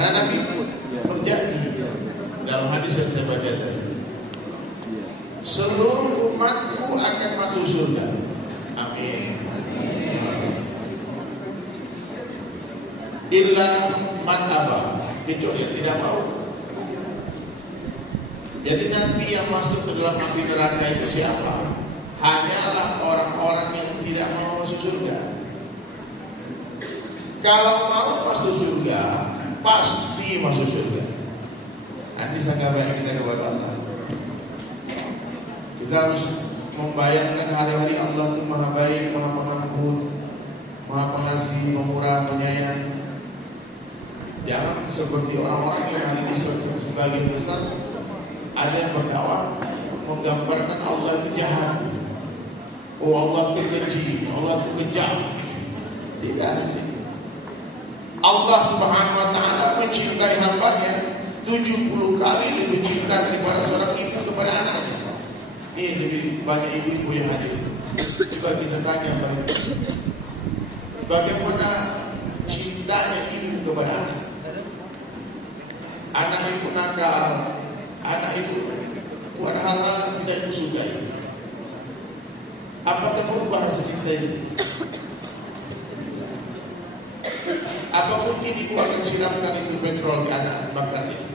Karena Nabi berjanji dalam hadis yang saya baca tadi, seluruh umatku akan masuk surga. Amin. Illa man aba, kecuali yang tidak mau. Jadi nanti yang masuk ke dalam api neraka itu siapa? Hanyalah orang-orang yang tidak mau masuk surga. Kalau mau masuk surga, pasti masuk surga. Nanti sangat baik kita kepada Allah. Kita harus membayangkan hari-hari Allah itu maha baik, maha pengampun, maha pengasih, pemurah, penyayang. Jangan seperti orang-orang yang hari ini sebagian besar ada yang berdakwah menggambarkan Allah itu jahat. Oh, Allah itu keji, Allah itu kejam. Tidak. Allah Subhanahu wa taala mencintai hambanya 70 kali lebih cinta daripada seorang ibu kepada anaknya. Ini lebih banyak ibu yang hadir. Coba kita tanya bagaimana cintanya ibu kepada anak. Anak ibu nakal, anak ibu buat hal-hal yang tidak ibu sukai. Apakah kamu bahasa cinta itu? Apa mungkin ibu akan siramkan itu petrol di anak bakar itu?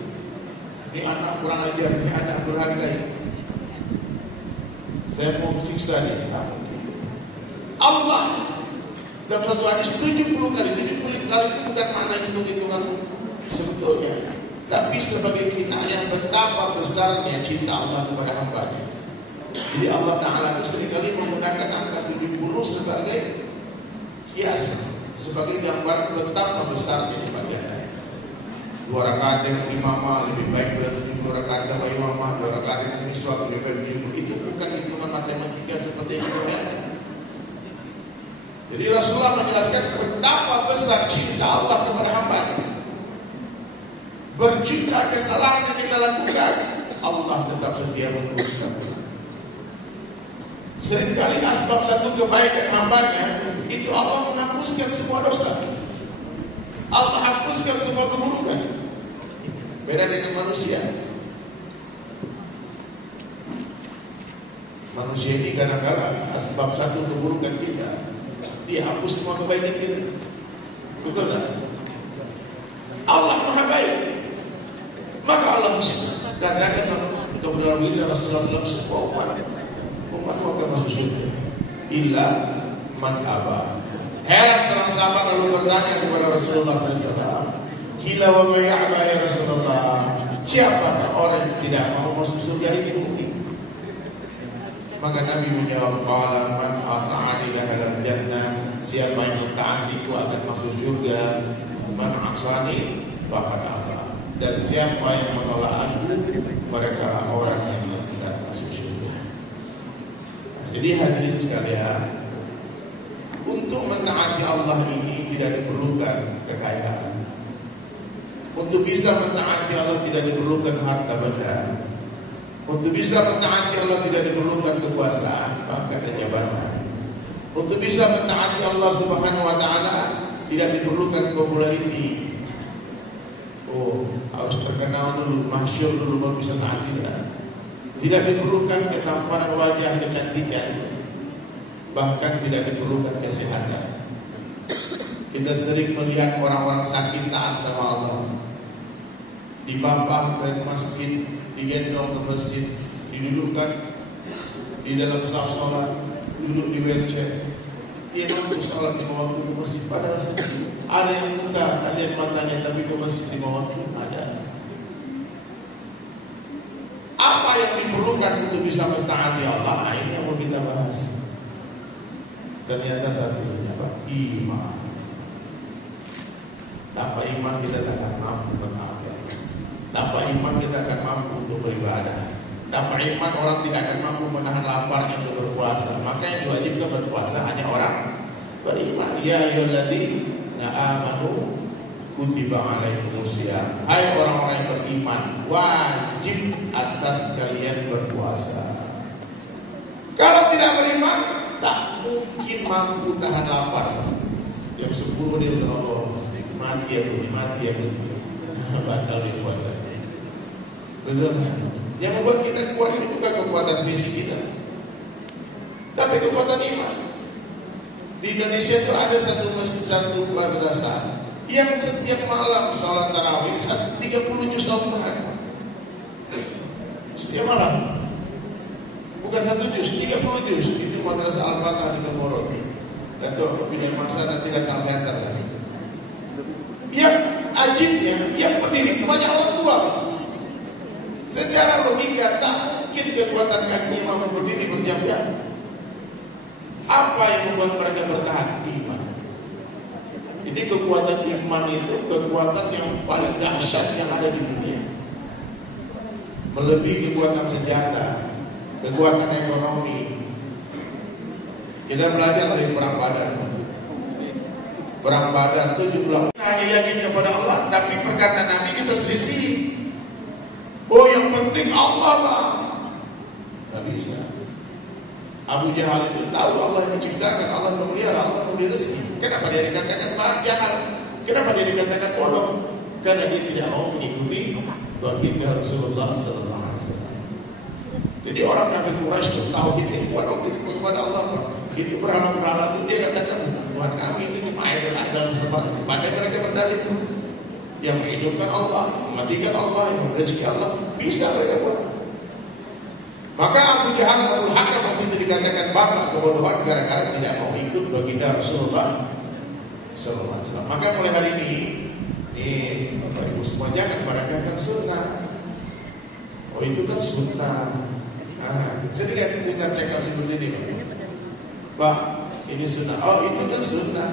Ini anak kurang ajar, ini anak durhaka. Saya mau siksa dia. Allah dalam satu hadis 70 kali itu bukan makna hitung-hitungan sebetulnya, tapi sebagai kinayah betapa besarnya cinta Allah kepada hambanya. Jadi Allah Ta'ala itu seringkali menggunakan angka 70 sebagai kias, sebagai gambaran betapa besarnya ibadahnya. 2 rakaat dengan imamah lebih baik daripada 70 rakaat tanpa imamah, 2 rakaat dengan miswak lebih baik 70. Itu bukan hitungan matematika seperti yang kita bayangkan. Jadi Rasulullah menjelaskan betapa besar cinta Allah kepada hambanya. Berjuta kesalahan yang kita lakukan, Allah tetap setia menunggu kita. Seringkali asbab satu kebaikan hambanya itu Allah menghapuskan semua dosa. Allah hapuskan semua keburukan. Beda dengan manusia. Manusia ini kadang-kadang asbab satu keburukan kita, dia hapus semua kebaikan kita. Betul tak? Allah maha baik. Maka Allah katakan kepada Rasulullah SAW, semua umat akan masuk surga illa man aba. Heran seorang sahabat lalu bertanya kepada Rasulullah SAW, "Qila wa ma ya'ba ya Rasulullah?" Siapakah orang yang tidak mau masuk surga itu? Maka Nabi menjawab, "Qala man ata'ani dakhala jannah." Siapa yang mentaatiku akan masuk surga. Man 'asani faqad aba. Dan siapa yang menolak aku, mereka orang yang tidak masuk surga. Jadi hadirin sekalian, untuk mentaati Allah ini tidak diperlukan kekayaan. Untuk bisa mentaati Allah tidak diperlukan harta benda. Untuk bisa mentaati Allah tidak diperlukan kekuasaan, bahkan jabatan. Untuk bisa mentaati Allah Subhanahu wa taala tidak diperlukan populariti. Oh, harus terkenal dulu, masyhur dulu baru bisa taati. Tidak diperlukan ketampanan wajah, kecantikan. Bahkan tidak diperlukan kesehatan. Kita sering melihat orang-orang sakit taat sama Allah, dibapah dari masjid, digendong ke masjid, didudukkan di dalam saf sholat, duduk di wheelchair. Dia mampu sholat 5 waktu ke masjid. Padahal sakit. Ada yang buta, tak lihat matanya, tapi ke masjid 5 waktu ada. Apa yang diperlukan untuk bisa mentaati Allah? Nah, ini yang mau kita bahas. Ternyata satunya apa? Iman. Tanpa iman kita tak akan mampu mentaati Allah. Tanpa iman kita akan mampu untuk beribadah. Tanpa iman orang tidak akan mampu menahan laparnya untuk berpuasa. Maka yang diwajibkan berpuasa hanya orang beriman. Ya ayyuhalladzina amanu kutiba alaikumusiyam. Hai orang-orang yang beriman, wajib atas kalian berpuasa. Kalau tidak beriman, tak mungkin mampu tahan lapar. Jam 10 dia udah mati ya. batal di puasanya. Betul kan? Yang membuat kita kuat itu bukan kekuatan fisik kita, tapi kekuatan iman. Di Indonesia itu ada satu madrasah yang setiap malam sholat tarawih 30 juz Al-Quran. Setiap malam. Bukan 1 juz, 30 juz. Itu madrasah Al-Fatah di Temurun. Datuk Bidang Masa nanti datang saya antar. Yang ajibnya, yang berdiri itu banyak orang tua. Secara logika tak mungkin kekuatan kaki mampu berdiri berjam-jam. Apa yang membuat mereka bertahan? Iman. Ini kekuatan iman itu kekuatan yang paling dahsyat yang ada di dunia. Melebihi kekuatan senjata, kekuatan ekonomi. Kita belajar dari perang Badar. Perang Badar 70 hanya yakin kepada Allah, tapi perkataan Nabi kita selisih. Oh, yang penting Allah lah. Gak bisa. Abu Jahal itu tahu Allah yang menciptakan, Allah memelihara, Allah memberi rezeki. Kenapa dia dikatakan jahal? Kenapa dia dikatakan bodoh? Karena dia tidak mau mengikuti baginda Rasulullah SAW. Jadi orang kafir Quraisy itu tauhid itu kepada Allah. Itu berhala-berhala itu dia katakan Tuhan kami itu main dalam sebarang. Pada mereka berdalil yang menghidupkan Allah, mematikan Allah, yang memberi rezeki Allah, bisa mereka buat. Maka Abu Jahal Abul Hakam waktu itu dikatakan bapak kebodohan gara-gara tidak mau ikut baginda Rasulullah SAW. Maka mulai hari ini, Bapak Ibu semua jangan meremehkan sunnah. Oh itu kan sunnah. Saya tidak dengar cakap seperti ini, Pak. Ini sunnah. Oh itu kan sunnah.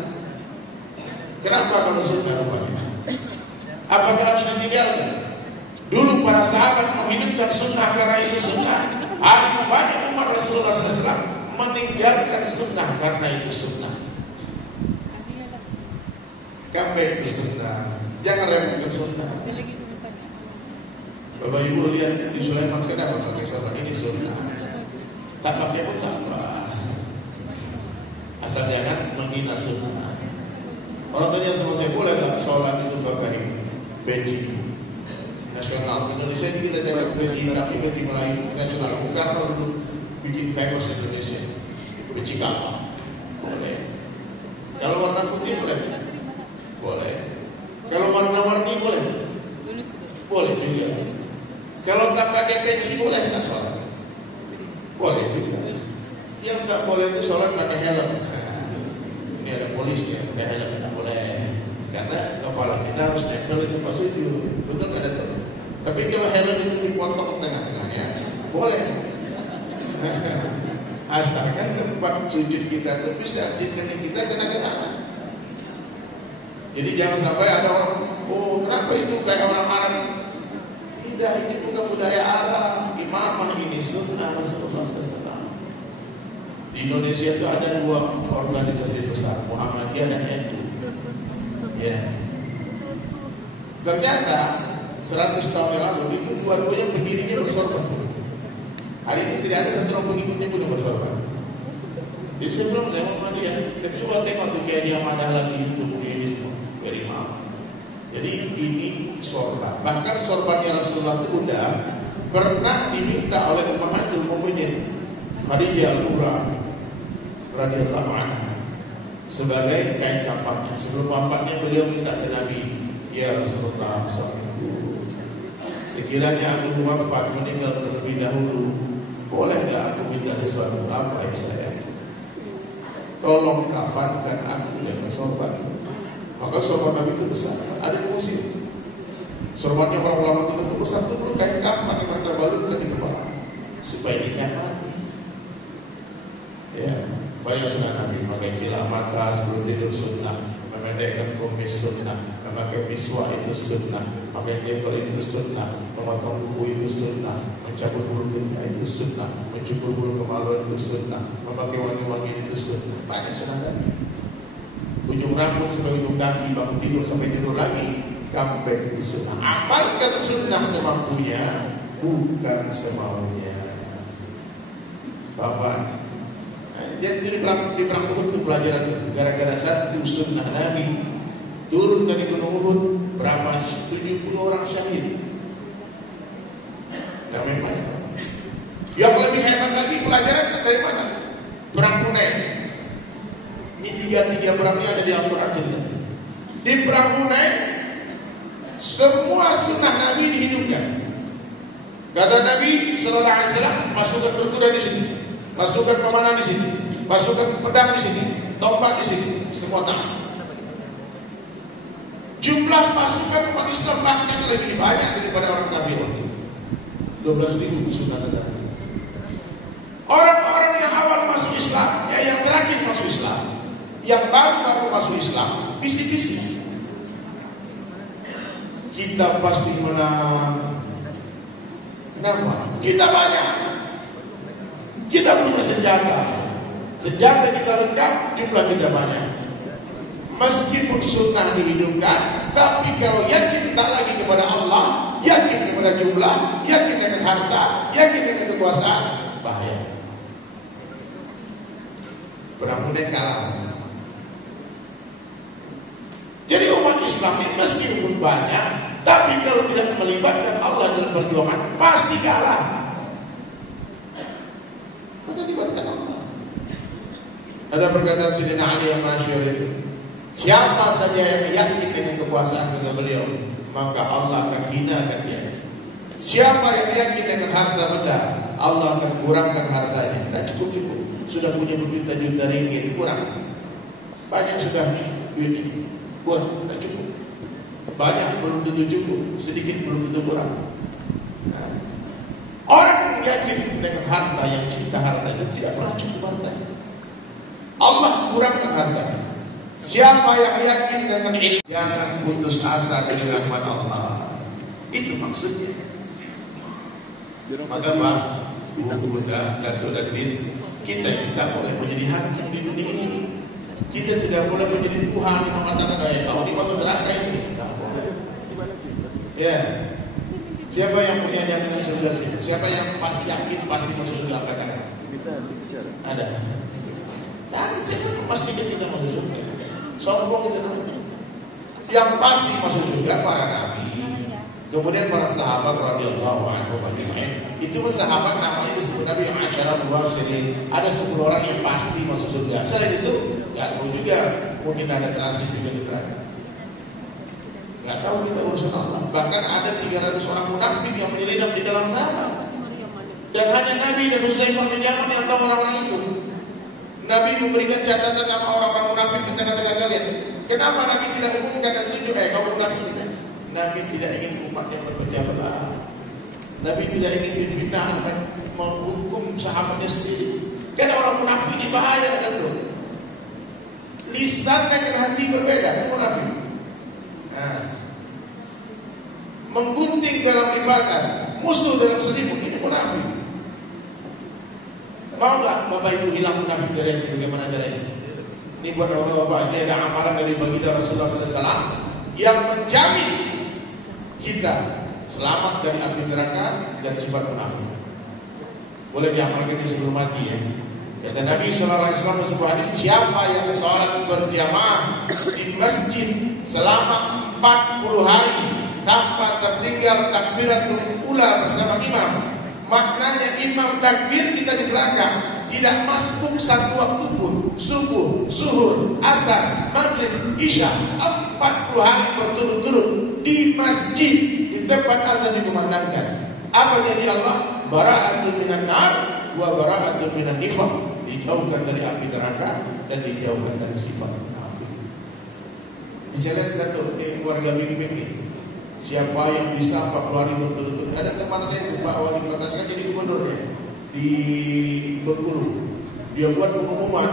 Kenapa kalau sunnah rupanya? Apakah harus ditinggalkan? Dulu para sahabat menghidupkan sunnah karena itu sunnah. Hari banyak umat Rasulullah SAW meninggalkan sunnah karena itu sunnah. Kembali ke sunnah. Jangan remehkan sunnah. Bapak Ibu lihat di Sulaiman kenapa pakai sholat ini sunnah. Tak pakai pun tak apa. Asal jangan menghina sunnah. Orang tanya sama saya, boleh tak sholat itu pakai peci nasional? Indonesia ini kita cari peci, tapi peci Melayu nasional. Bukan dulu bikin famous Indonesia. Peci kapal boleh. Kalau warna putih boleh? Boleh. Kalau warna-warni boleh? Boleh juga. Kalau tak pakai peci boleh tak sholat? Boleh juga. Yang tak boleh itu sholat pakai helm. Ini ada polisnya, pakai helm tidak boleh. Karena kepala kita harus nempel di tempat sujud. Betul nggak ada? Tapi kalau helm itu dipotong tengah-tengahnya, boleh. Asalkan tempat sujud kita itu bisa jika kita kena tanah. Jadi jangan sampai ada orang, oh kenapa itu kayak orang Arab? Tidak, ini bukan budaya Arab. Imamah ini sunnah Rasulullah SAW. Di Indonesia itu ada 2 organisasi besar, Muhammadiyah dan NU. Ya. Ternyata 100 tahun yang lalu itu dua-duanya berdirinya bersorban. Hari ini tidak ada satu orang pengikutnya pun yang bersorban. Jadi saya bilang saya Muhammadiyah, tapi coba tengok tuh kayak dia mana lagi itu begini semua, very maaf. Jadi ini sorban. Bahkan sorbannya Rasulullah itu udah pernah diminta oleh Ummahatul Mukminin Khadijah Al-Kubra radhiyallahu anha sebagai kain kafannya. Sebelum wafatnya beliau minta ke Nabi, ya Rasulullah SAW, sekiranya aku wafat meninggal terlebih dahulu, boleh gak aku minta sesuatu? Apa ya saya? Tolong kafankan aku dengan sorban. Maka sorban Nabi itu besar. Ada musim sorbannya para ulama itu besar itu perlu kain kafan yang mereka balurkan di kepala supaya ingat mati. Ya, banyak sunnah Nabi, pakai kilat mata sebelum tidur sunnah, memendekkan kumis sunnah, memakai miswak itu sunnah, pakai ketor itu sunnah, memotong kuku itu sunnah, mencabut bulu dunia itu sunnah, mencukur bulu kemaluan itu sunnah, memakai wangi-wangi itu sunnah. Banyak sunnah Nabi. Ujung rambut sampai ujung kaki, bangun tidur sampai tidur lagi, comeback di sunnah. Amalkan sunnah semampunya, bukan semaunya. Bapak, jadi di perang Uhud itu pelajaran gara-gara satu sunnah Nabi turun dari Gunung Uhud berapa? 70 orang syahid. Yang memang yang lebih hebat lagi pelajaran dari mana? Perang Hunain. Ini tiga perang ini ada di Al-Quran cerita. Di perang Hunain semua sunnah Nabi dihidupkan. Kata Nabi Sallallahu Alaihi Wasallam, pasukan berkuda di sini, pasukan pemanah di sini, pasukan pedang di sini, tombak di sini, semua taat. Jumlah pasukan umat Islam bahkan lebih banyak daripada orang kafir. 12.000 pasukan tentara. Orang-orang yang awal masuk Islam, ya yang terakhir masuk Islam, yang baru masuk Islam, bisik-bisik. Kita pasti menang. Kenapa? Kita banyak. Kita punya senjata. Senjata kita lengkap, jumlah kita banyak. Meskipun sunnah dihidupkan, tapi kalau yakin tak lagi kepada Allah, yakin kepada jumlah, yakin dengan harta, yakin dengan kekuasaan, bahaya. Perang Hunain kalah. Jadi umat Islam ini meskipun banyak, tapi kalau tidak melibatkan Allah dalam perjuangan, pasti kalah. Maka libatkan Allah. Ada perkataan Sayyidina Ali yang masyhur itu, siapa saja yang yakin dengan kekuasaan kata beliau, maka Allah akan hinakan dia. Siapa yang yakin dengan harta benda, Allah akan kurangkan hartanya. Tak cukup. Sudah punya berjuta-juta ringgit, kurang. Banyak sudah duit, kurang, tak cukup. Banyak belum tentu cukup, sedikit belum tentu kurang. Nah, orang yang yakin dengan harta, yang cinta harta itu tidak pernah cukup hartanya. Allah kurangkan hartanya. Siapa yang yakin dengan ilmu, jangan putus asa dengan rahmat Allah. Itu maksudnya. Maka Pak, Bunda, Datuk Datin, kita boleh menjadi hakim di dunia ini. Kita tidak boleh menjadi Tuhan yang mengatakan, kalau di masuk neraka ini. Ya. Siapa yang punya jaminan surga? Siapa yang pasti yakin pasti masuk surga angkat tangan? Ada. Dan siapa yang pastikan kita masuk surga? Sombong itu namanya. Yang pasti masuk surga para nabi, kemudian para sahabat radhiyallahu anhum ajma'in. Itu sahabat namanya disebut Nabi yang asyarah mubasyyirin. Ada 10 orang yang pasti masuk surga. Selain itu, enggak tahu juga, mungkin ada transit juga di neraka. Enggak tahu kita urusan Allah. Bahkan ada 300 orang munafik yang menyelinap di dalam sana. Dan hanya Nabi dan Huzaifah bin Yaman yang tahu orang-orang itu. Nabi memberikan catatan nama orang-orang munafik di tengah-tengah kalian. Kenapa Nabi tidak umumkan dan tunjuk kaum munafik tidak? Nabi tidak ingin umatnya berpecah belah. Nabi tidak ingin difitnah dan menghukum sahabatnya sendiri. Karena orang munafik ini bahaya kata. Lisan dan hati berbeda, itu munafik. Nah, menggunting dalam lipatan, musuh dalam selimut, ini munafik. Maulah Bapak Ibu hilang munafik dari hati, bagaimana caranya? Ini buat Bapak-Bapak, ini ada amalan dari baginda Rasulullah SAW yang menjamin kita selamat dari api neraka dan sifat munafik. Boleh diamalkan ini sebelum mati ya. Kata Nabi SAW dalam sebuah hadis, siapa yang sholat berjamaah di masjid selama 40 hari tanpa tertinggal takbiratul ula bersama imam, maknanya imam takbir kita di belakang, tidak masbuk satu waktu pun, subuh, zuhur, asar, maghrib, isya, 40 hari berturut-turut di masjid, di tempat azan dikumandangkan. Apa jadi Allah? Bara'atun minan nar wa bara'atun minan nifaq. Dijauhkan dari api neraka dan dijauhkan dari sifat munafik. Dijelas Datuk di warga Bimbing. Siapa yang bisa 40 hari berturut-turut? Ada teman saya itu Pak Wali Kota sekarang jadi gubernur ya di Bengkulu. Dia buat pengumuman,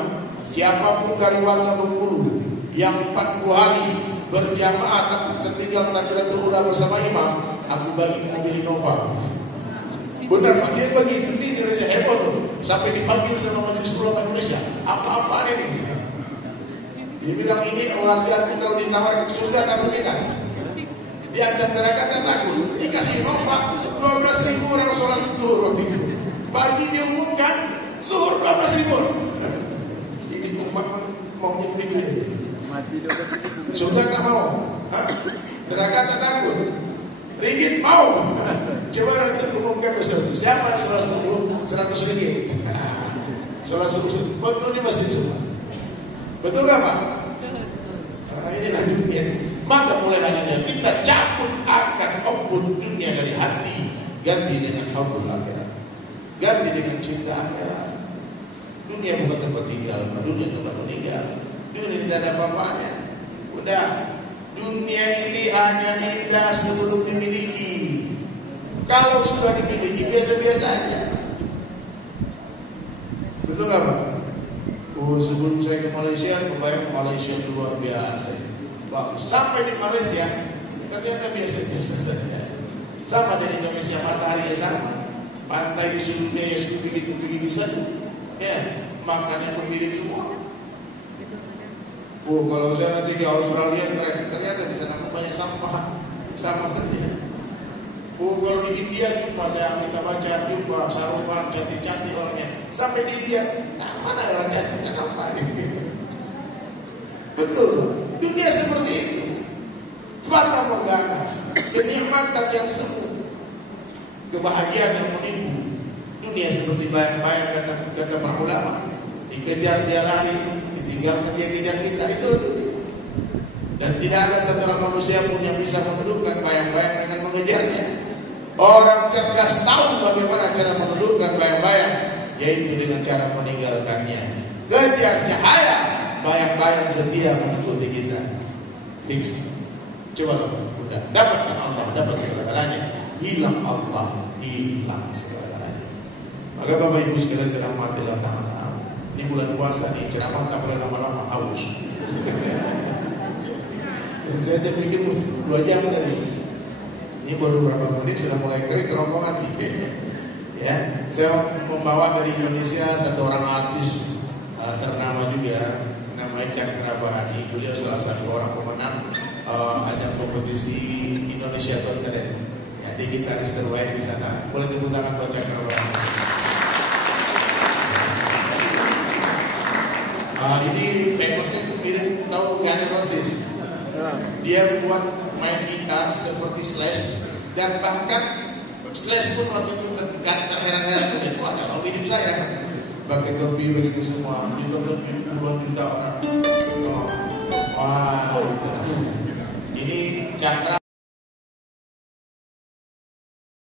siapapun dari warga Bengkulu yang 40 hari berjamaah tapi tertinggal takbiratul ula bersama imam, aku bagi mobil Innova. Benar Pak, dia bagi itu di Indonesia heboh tuh. Sampai dipanggil sama Majelis Ulama Indonesia. Apa-apaan ini? Dia bilang ini warga itu kalau ditawar ke surga tak berminat. Diancam neraka saya takut. Dikasih Innova 12.000 orang sholat zuhur waktu itu. Pagi diumumkan zuhur 12.000. Ini umat maunya begitu. Surga tak mau, neraka tak takut, ringgit mau. Coba nanti umumkan besar. Siapa sholat subuh 100 ringgit? Sholat subuh penuh di masjid semua. Betul nggak Pak? Inilah dunia. Maka mulai hari ini kita cabut akan hubbud dunia dari hati, ganti dengan hubbul akhirat, ganti dengan cinta akhirat. Dunia bukan tempat tinggal, dunia tempat meninggal. Dunia tidak ada apa-apanya. Udah, dunia ini hanya indah sebelum dimiliki. Kalau sudah dimiliki biasa-biasa aja. Betul nggak Pak? Sebelum saya ke Malaysia, kebayang Malaysia itu luar biasa. Sampai di Malaysia ternyata biasa-biasa saja. Sama dengan Indonesia, matahari sama, pantai di seluruh dunia begitu saja. Ya, makannya pun mirip semua. Kalau saya nanti di Australia ternyata di sana banyak sampah, sama saja. Kalau di India jumpa kita baca jumpa Sarufan cantik-cantik orangnya. Sampai di India, mana orang cantik apa ini? Betul, dunia seperti itu. Fata morgana, kenikmatan yang semu, kebahagiaan yang menipu. Dunia seperti bayang-bayang kata para ulama. Dikejar dia lari, ditinggalkan dia kejar kita, itu dunia. Dan tidak ada satu orang manusia pun yang bisa menundukkan bayang-bayang dengan mengejarnya. Orang cerdas tahu bagaimana cara menundukkan bayang-bayang, yaitu dengan cara meninggalkannya. Kejar cahaya, bayang-bayang setia mengikuti kita. Fix. Coba udah dapatkan Allah, dapat segala-galanya. Hilang Allah, hilang segala-galanya. Maka Bapak Ibu sekalian dirahmati Allah Ta'ala, di bulan puasa ini ceramah tak boleh lama-lama, haus. Saya terpikir 2 jam tadi. Ini baru beberapa menit sudah mulai kering kerongkongan. Ya, saya membawa dari Indonesia satu orang artis ternama juga, namanya Cakra Barani. Beliau salah satu orang pemenang ajang kompetisi Indonesia Got Talent. Ya, dia gitaris terbaik di sana. Boleh tepuk tangan buat Cakra Barani. Ini famous-nya itu mirip, tahu Guns N' Roses. Dia buat main gitar seperti Slash, dan bahkan Slash pun waktu itu terheran-heran, wah kalau hidup saya pakai topi begitu semua, juga puluhan juta orang. Wah, ini Cakra